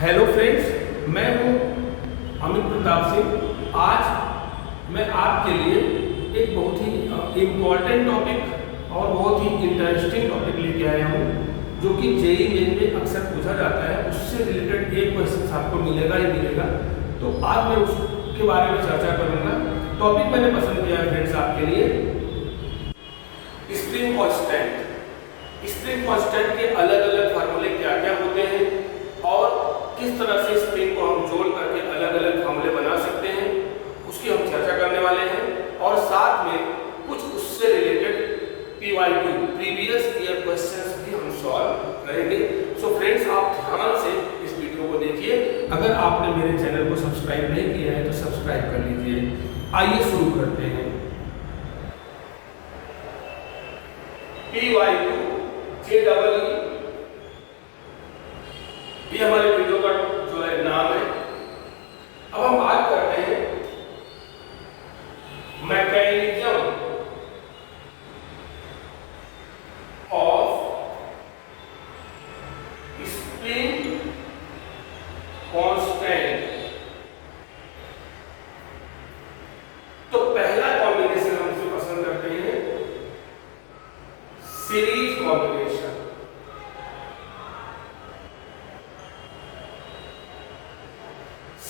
Hello friends, मैं हूं अमित प्रताप सिंह। आज मैं आपके लिए एक बहुत ही इम्पॉर्टेंट टॉपिक और बहुत ही इंटरेस्टिंग टॉपिक लेके आया हूं, जो कि जेईई मेन में अक्सर पूछा जाता है। उससे रिलेटेड एक क्वेश्चन आपको मिलेगा ही मिलेगा, तो आज मैं उसके बारे में चर्चा करूंगा। टॉपिक मैंने पसंद किया है फ्रेंड्स आपके लिए, स्प्रिंग कांस्टेंट। स्प्रिंग कांस्टेंट के अलग अलग फार्मूले क्या क्या होते हैं और किस तरह से स्प्रिंग को हम जोड़ करके अलग अलग फार्मूले बना सकते हैं, उसकी हम चर्चा करने वाले हैं। और साथ में कुछ उससे related PYQ previous year questions भी हम सॉल्व करेंगे। सो फ्रेंड्स, आप ध्यान से इस वीडियो को देखिए। अगर आपने मेरे चैनल को सब्सक्राइब नहीं किया है तो सब्सक्राइब कर लीजिए। आइए शुरू करते हैं। PYQ JEE, ये हमारे वीडियो का जो है नाम है। अब हम बात करते हैं मैकेनिज्म ऑफ स्प्रिंग कांस्टेंट। तो पहला कॉम्बिनेशन हम जो पसंद करते हैं, सीरीज कॉम्बिनेशन।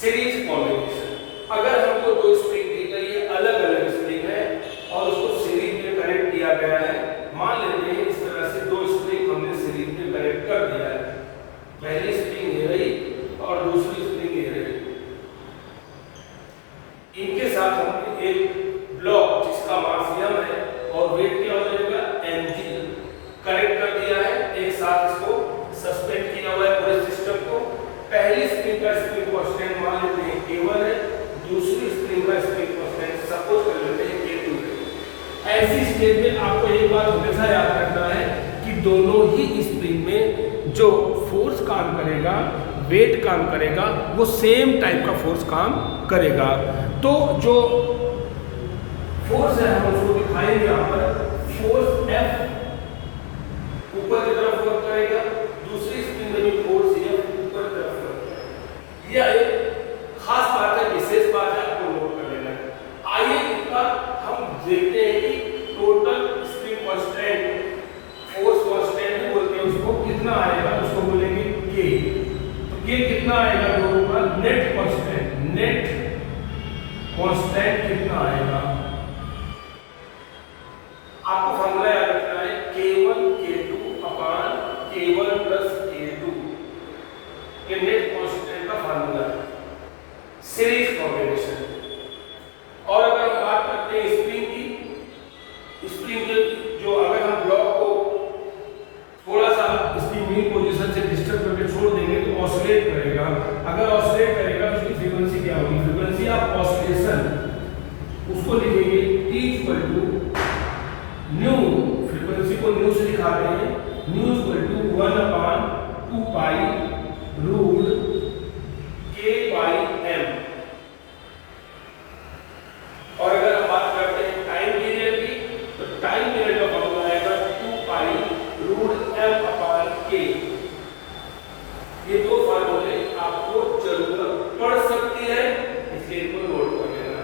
सीरीज कॉम्बिनेशन, अगर हमको दो स्प्रिंग दी गई है, अलग अलग स्प्रिंग है और उसको सीरीज में कनेक्ट किया गया है। मान लेते हैं इस तरह से दो स्प्रिंग हमने सीरीज में कनेक्ट कर दिया है। पहली स्प्रिंग ये रही और दूसरी स्प्रिंग ये रही। इनके साथ हमने एक ब्लॉक जिसका मास m है और वेट क्या हो जाएगा mg कनेक्ट कर दिया है। एक साथ इसको सस्पेंड किया हुआ है पूरे सिस्टम को। पहली स्प्रिंग का स्प्रिंग कांस्टेंट मान लेते हैं K1 है, दूसरी स्प्रिंग का स्प्रिंग कांस्टेंट सपोज कर लेते हैं K2 है। ऐसी स्टेज में आपको एक बात हमेशा याद रखना है कि दोनों ही स्प्रिंग में जो फोर्स काम करेगा, वेट काम करेगा, वो सेम टाइप का फोर्स काम करेगा। तो जो फोर्स है हम उसको दिखाएंगे यहाँ पर। फोर्स F ऊपर की तरफ वर्क करेगा, दूसरी स्प्रिंग में भी फोर्स F ऊपर की तरफ वर्क करेगा। यह एक खास बात है, विशेष बात है, आपको नोट कर लेना है। आइए इतना हम देखते हैं कि total spring constant, force constant भी बोलते हैं उसको, कितना आएगा, उसको बोलेंगे K। तो K कितना आएगा दोनों का नेट कांस्टेंट। नेट कांस्टेंट कितना आएगा आपको फॉर्मूला याद रखना है, K1 K2 upon K1 plus K2। ये नेट कांस्टेंट का फॉर्मूला है, सीरीज कॉम्बिनेशन। और अगर हम बात करते हैं स्प्रिंग की, स्प्रिंग के जो अगर हम ब्लॉक को थोड़ा सा इसकी मेन पोजीशन से डिस्टर्ब करके छोड़ देंगे तो ऑसिलेट करेगा। अगर ऑसिलेट करेगा तो उसकी फ्रीक्वेंसी क्या होगी, फ्रीक्वेंसी ऑफ ऑसिलेशन उसको लिखेंगे T equal to nu, frequency को न्यू से दिखाते हैं, nu equal to 1 upon 2 pi root K by M। और अगर हम बात करते हैं टाइम पीरियड की, तो टाइम पीरियड का फॉर्मूला आएगा 2 पाई रूट M अपान K। ये दो फार्मूले आपको जरूरत पड़ सकती है, इसलिए इनको नोट कर लेना।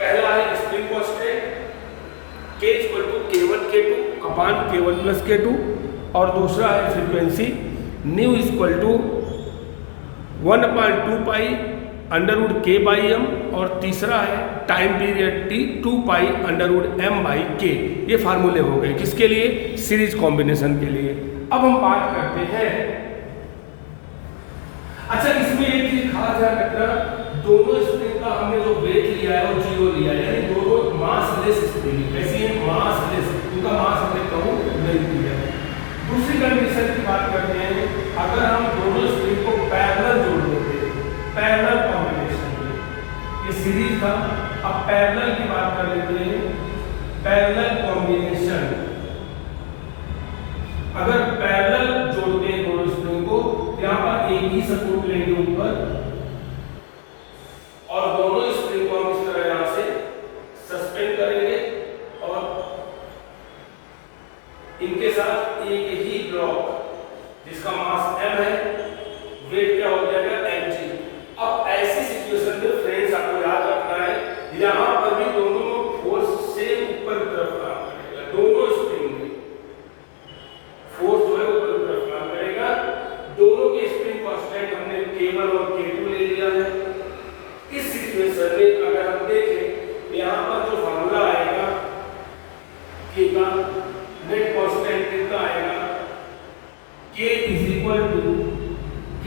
पहला है spring constant K equal to K1 K2 upon K1 plus K2, और दूसरा है frequency nu equal to 1 upon 2 pi under root K by M, और तीसरा है time period T 2 pi under root M by K। ये फार्मूले हो गए किसके लिए, सीरीज कॉम्बिनेशन के लिए। अब हम बात करते हैं, अच्छा इसमें एक चीज खास ध्यान रखना, दोनों स्प्रिंग का हमने जो वेट लिया है वो 0 लिया है, यानी दोनों मासलेस स्प्रिंग कैसी है, मासलेस, उनका मास हमने कहूं नहीं दिया है। दूसरी कंडीशन की बात करते हैं, अगर हम दोनों स्प्रिंग को पैरेलल जोड़ देते हैं, पैरेलल कॉम्बिनेशन में, ये सीरीज था, अब पैरेलल की बात कर लेते हैं। पैरेलल कॉम्बिनेशन, अगर पैरेलल जोड़ते हैं दोनों स्प्रिंग को, यहाँ पर एक ही सपोर्ट लेंगे ऊपर और दोनों स्प्रिंग को हम इस तरह यहाँ से सस्पेंड करेंगे और इनके साथ एक ही ब्लॉक जिसका मास m है, वेट क्या हो जाएगा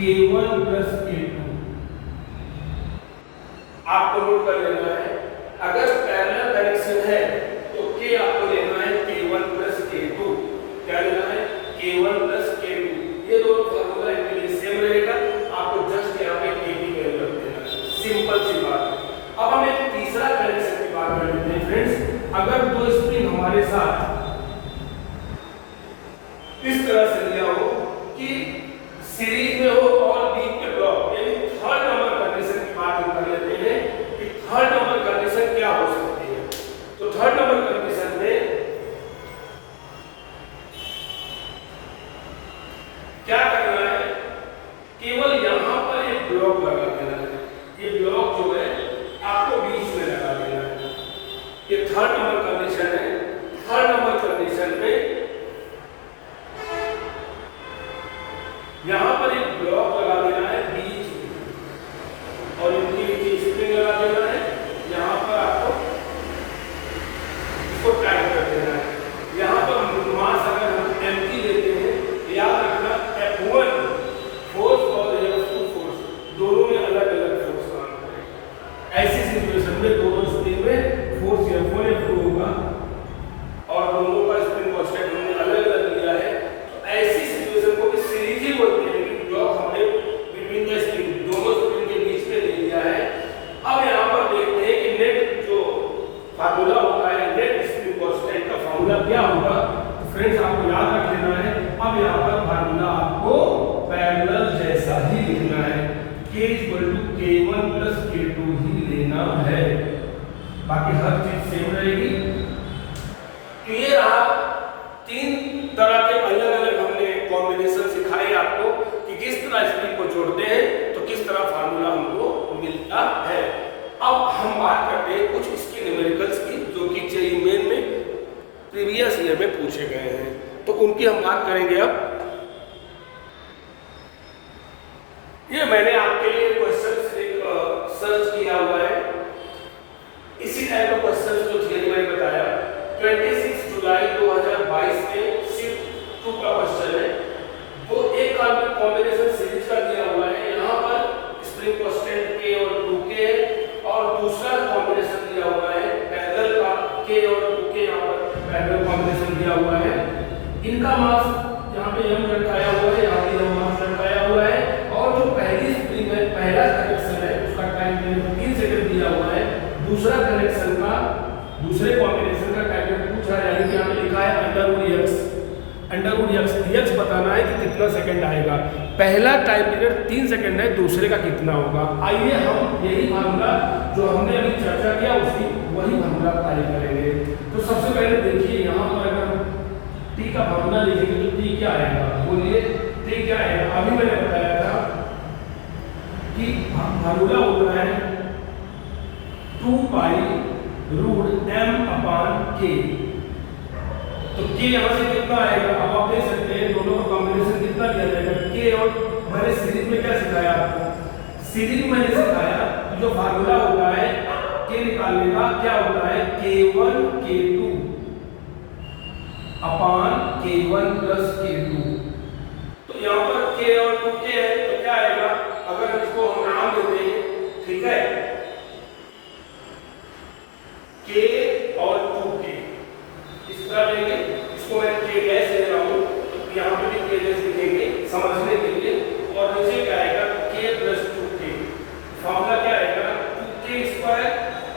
K1 प्लस K2। आपको नोट कर लेना है, अगर पैरेलल कनेक्शन है तो K आपको लेना है K1 प्लस K2। क्या लेना है? K1 plus K2। ये दोनों फार्मूला इनके लिए सेम रहेगा, आपको जस्ट यहाँ पे K की वैल्यू रख देना है, सिंपल सी बात है। अब हम एक तीसरा कनेक्शन की बात कर लेते हैं फ्रेंड्स। अगर दो स्प्रिंग हमारे साथ इस तरह से लिया हो कि सीरीज में हो और बीच में ब्लॉक, यानी थर्ड नंबर कंडीशन की बात कर लेते हैं कि थर्ड नंबर कंडीशन क्या हो सकती है। तो थर्ड नंबर कंडीशन में क्या करना है, केवल यहां पर एक ब्लॉक लगा देना है। ये ब्लॉक जो है आपको बीच में लगा देना है। ये थर्ड नंबर कंडीशन है। थर्ड नंबर कंडीशन में यहां पर एक ब्लॉक लगा देना है बीच में और इनके नीचे स्प्रिंग लगा देना है। यहां पर आपको इसको टाइट कर देना है। यहां पर मास अगर हम एमटी लेते हैं, याद रखना F1 फोर्स और F2 फोर्स दोनों में अलग अलग फोर्स काम करेगा। ऐसी सिचुएशन में दोनों स्प्रिंग में फोर्स F1 F2 होगा और दोनों का स्प्रिंग कांस्टेंट हमने अलग अलग लिया है। तो ऐसी सिचुएशन को भी सीरीज ही बोलते हैं, लेकिन ब्लॉक हमने बिटवीन द स्प्रिंग, दोनों स्प्रिंग के बीच में ले लिया है। अब यहाँ पर देखते हैं कि नेट जो फार्मूला होता है, नेट स्प्रिंग कांस्टेंट का फार्मूला क्या होगा। तो फ्रेंड्स आपको याद रख लेना है। अब यहाँ पर फार्मूला आपको पैरेलल जैसा ही लिखना है, K = K1 प्लस K2 ही लेना है, बाकी हर चीज सेम रहेगी। क्लियर रहा? तीन तरह के अलग अलग हमने कॉम्बिनेशन सिखाए आपको कि किस तरह स्प्रिंग को जोड़ते हैं तो किस तरह फार्मूला हमको मिलता है। अब हम बात करते हैं कुछ इसके न्यूमेरिकल्स की, जो कि जेईई मेन में प्रीवियस ईयर में पूछे गए हैं, तो उनकी हम बात करेंगे। अब ये मैंने आपके लिए क्वेश्चन एक सर्च किया हुआ है, इसी टाइप का क्वेश्चन जो थियरी मैंने बताया 26 जुलाई 2022 में शिफ्ट 2 का क्वेश्चन है। वो एक कॉम्बिनेशन सीरीज का दिया हुआ है, यहाँ पर स्प्रिंग कांस्टेंट K और 2K है और दूसरा कॉम्बिनेशन दिया हुआ है पैरेलल का K और 2K, यहाँ पर पैरेलल कॉम्बिनेशन दिया हुआ है। इनका मास यहाँ पे m लटकाया हुआ है, यहाँ पे m मास लटकाया हुआ है और जो पहली स्प्रिंग है, पहला कनेक्शन है, उसका टाइम पीरियड 3 सेकंड दिया हुआ है। दूसरा कनेक्शन का, दूसरे कॉम्बिनेशन का टाइम पीरियड पूछा है, यानी कि यहाँ पे लिखा है √x बताना है कि कितना सेकंड आएगा। पहला टाइम पीरियड 3 सेकंड है, दूसरे का कितना होगा। आइए हम यही फार्मूला जो हमने अभी चर्चा किया उसकी वही फार्मूला अप्लाई करेंगे। तो सबसे पहले देखिए यहाँ पर अगर T का फार्मूला लिखेंगे तो T क्या आएगा, बोलिए T क्या आएगा। अभी मैंने बताया था कि फार्मूला होता है 2π√m/k। तो K यहाँ से कितना आएगा, अब आप देख सकते हैं दोनों का कॉम्बिनेशन कितना दिया जाएगा। K और मैंने सीरीज में क्या सिखाया आपको, सीरीज में मैंने सिखाया जो फार्मूला होता है K निकालने का, क्या होता है K1 K2 upon K1 plus K2। तो यहाँ पर K और 2K है तो क्या आएगा, अगर इसको हम नाम देते हैं, ठीक है, K और 2K इस तरह लेंगे। इसको मैं K डैश ले रहा हूँ, तो यहाँ पे भी K डैश लिखेंगे समझने के लिए। और नीचे क्या आएगा K प्लस 2K, फार्मूला क्या आएगा 2K²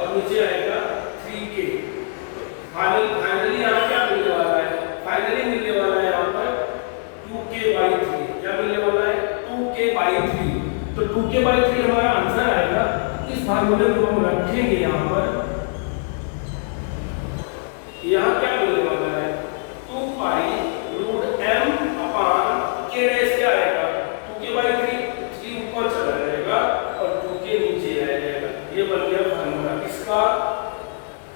और नीचे आएगा 3K। फाइनली यहाँ क्या मिलने वाला है, फाइनली मिलने वाला है यहाँ पर 2K/3। क्या मिलने वाला है 2K/3। तो 2K/3 हमारा आंसर आएगा। इस फार्मूले को हम रखेंगे यहाँ पर, यहाँ क्या मिलने वाला है 2π√m/k डैश क्या आएगा 2K/3, 3 ऊपर चला जाएगा और 2K नीचे आ जाएगा। ये बन गया फार्मूला किसका,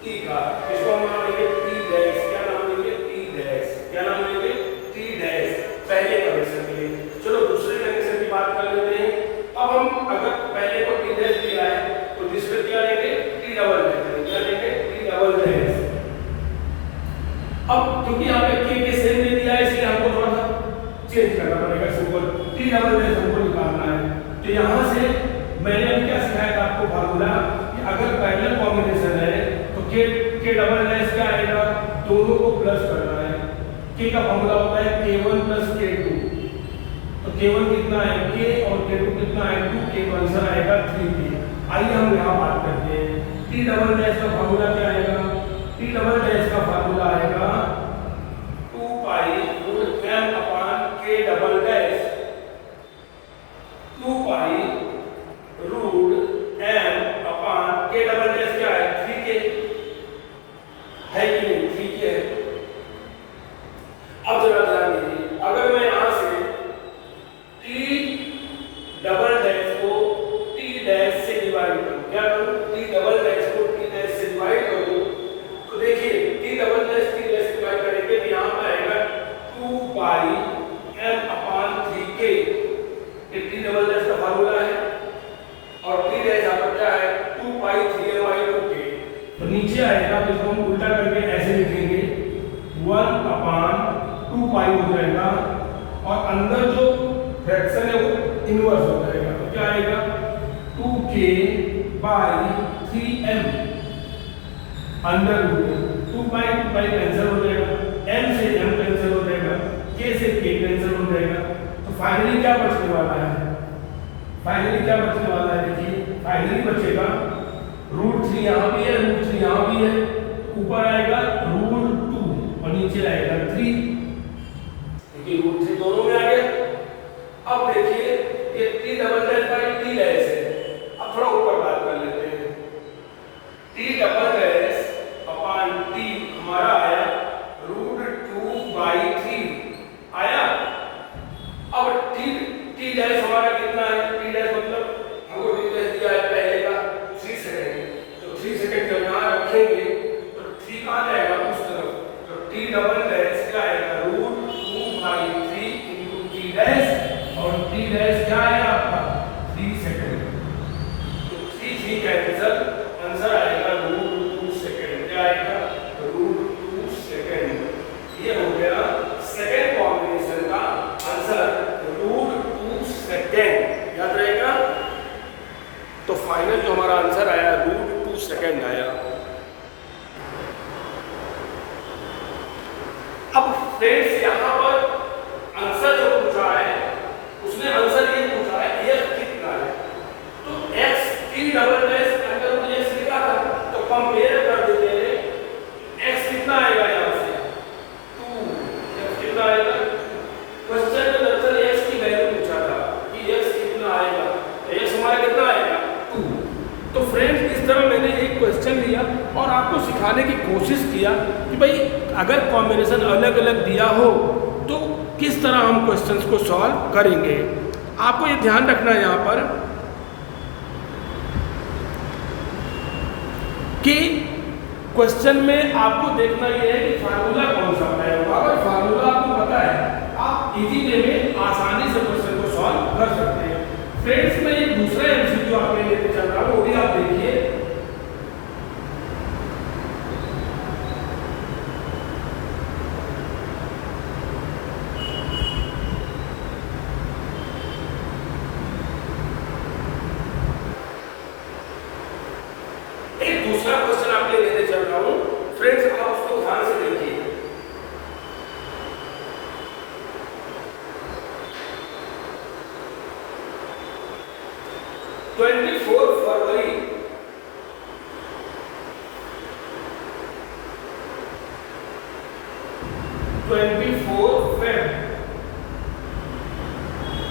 T का। इसको हम नाम देंगे T डैश। क्या नाम देंगे T डैश। क्या नाम देंगे T डैश, पहले कनेक्शन के लिए। चलो दूसरे कनेक्शन की बात कर लेते हैं। अब हम अगर पहले को T डैश दिया है तो दूसरे क्या लेंगे T डबल डैश। क्या लेंगे T डबल डैश। चेंज करना पड़ेगा सिंबल, टी डबल डैश हमको निकालना है। तो यहाँ से मैंने क्या सिखाया था आपको फार्मूला कि अगर पैरेलल कॉम्बिनेशन है तो के डबल डैश क्या आएगा, दोनों को प्लस करना है। के का फार्मूला होता है k1 प्लस k2, तो k1 कितना है k और k2 कितना है 2, k का आंसर आएगा 3k। आइए हम यहाँ बात करते हैं टी डबल डैश का फार्मूला क्या आएगा। टी डबल डैश का फार्मूला आएगा 2 pi root m upon k double dash, 2 pi root m upon k double dash क्या है 3k है कि नहीं, 3k है। अब जरा ध्यान दीजिए, अगर मैं यहां से टी डबल डैश को टी डैश से डिवाइड करूं, क्या करूं, टी डबल डैश को टी डैश से डिवाइड करूं, तो देखिए T double dash T dash से डिवाइड करेंगे तो यहां पर आएगा 2 पाई m अपॉन 3k, ये टी डबल डैश का फार्मूला है। और टी डैश यहां पर क्या है 2 पाई 3m/2k, तो नीचे आएगा तो इसको हम उल्टा करके ऐसे लिखेंगे 1 अपॉन 2 पाई हो जाएगा और अंदर जो फ्रैक्शन है वो इनवर्स हो जाएगा, तो क्या आएगा 2k/3m under root 2 pi cancel हो जाएगा, m से m कैंसिल हो जाएगा, k से k कैंसिल हो जाएगा। तो फाइनली क्या बचने वाला है, फाइनली क्या बचने वाला है, देखिए फाइनली बचेगा √3 यहाँ भी है, √3 यहाँ भी है, ऊपर आएगा √2 और नीचे आएगा 3, क्योंकि √3 दोनों में आ गया। अब देखिए ये T double dash by T dash है, अब थोड़ा ऊपर बात कर लेते हैं। T double dash upon T हमारा आया √2/3 आया। अब टी डैश हमारा कितना है, टी डैश मतलब हमको टी डैश दिया है पहले का 3 सेकंड, तो 3 सेकंड जब यहाँ रखेंगे तो 3 कहाँ जाएगा उस तरफ, तो टी डबल डैश क्या आएगा √2/3 इंटू टी डैश, और टी डैश क्या है आपका 3 सेकंड, तो 3 कैंसिल, आंसर आएगा √2 सेकंड, क्या आएगा √2 सेकंड। ये हो गया सेकंड कॉम्बिनेशन का आंसर √2 सेकंड, याद रहेगा। तो फाइनल जो हमारा आंसर आया √2 सेकंड आया। अब फ्रेंड्स यहाँ पर आंसर जो पूछा है उसने आंसर ये पूछा है x कितना है, तो x टी डबल डैश अगर मुझे x लिखा था तो कंपेयर कर देते हैं, x कितना आएगा यहाँ से 2, x कितना आएगा, क्वेश्चन में दरअसल x की वैल्यू पूछा था कि x कितना आएगा, तो x हमारा कितना आएगा 2। तो फ्रेंड्स इस तरह मैंने एक क्वेश्चन लिया और आपको सिखाने की कोशिश किया कि भाई अगर कॉम्बिनेशन अलग अलग दिया हो तो किस तरह हम क्वेश्चंस को सॉल्व करेंगे। आपको ये ध्यान रखना है यहाँ पर कि क्वेश्चन में आपको देखना ये है कि फार्मूला कौन सा है। अगर फार्मूला आपको पता है आप इजी वे में आसानी से क्वेश्चन को सॉल्व कर सकते हैं। फ्रेंड्स मैं एक दूसरा एमसीक्यू आपके लेके चल रहा हूँ, वो भी आप देखिए। दूसरा क्वेश्चन आपके लेने चल रहा हूं, फ्रेंड्स आप उसको ध्यान से देखिए। फरवरी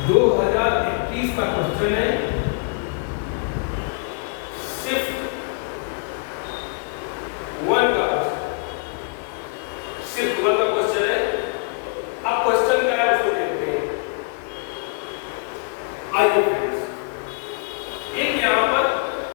2021 का क्वेश्चन है। शिफ्ट 1 का शिफ्ट 1 का क्वेश्चन है। अब क्वेश्चन क्या है उसको देखते हैं। आइए फ्रेंड्स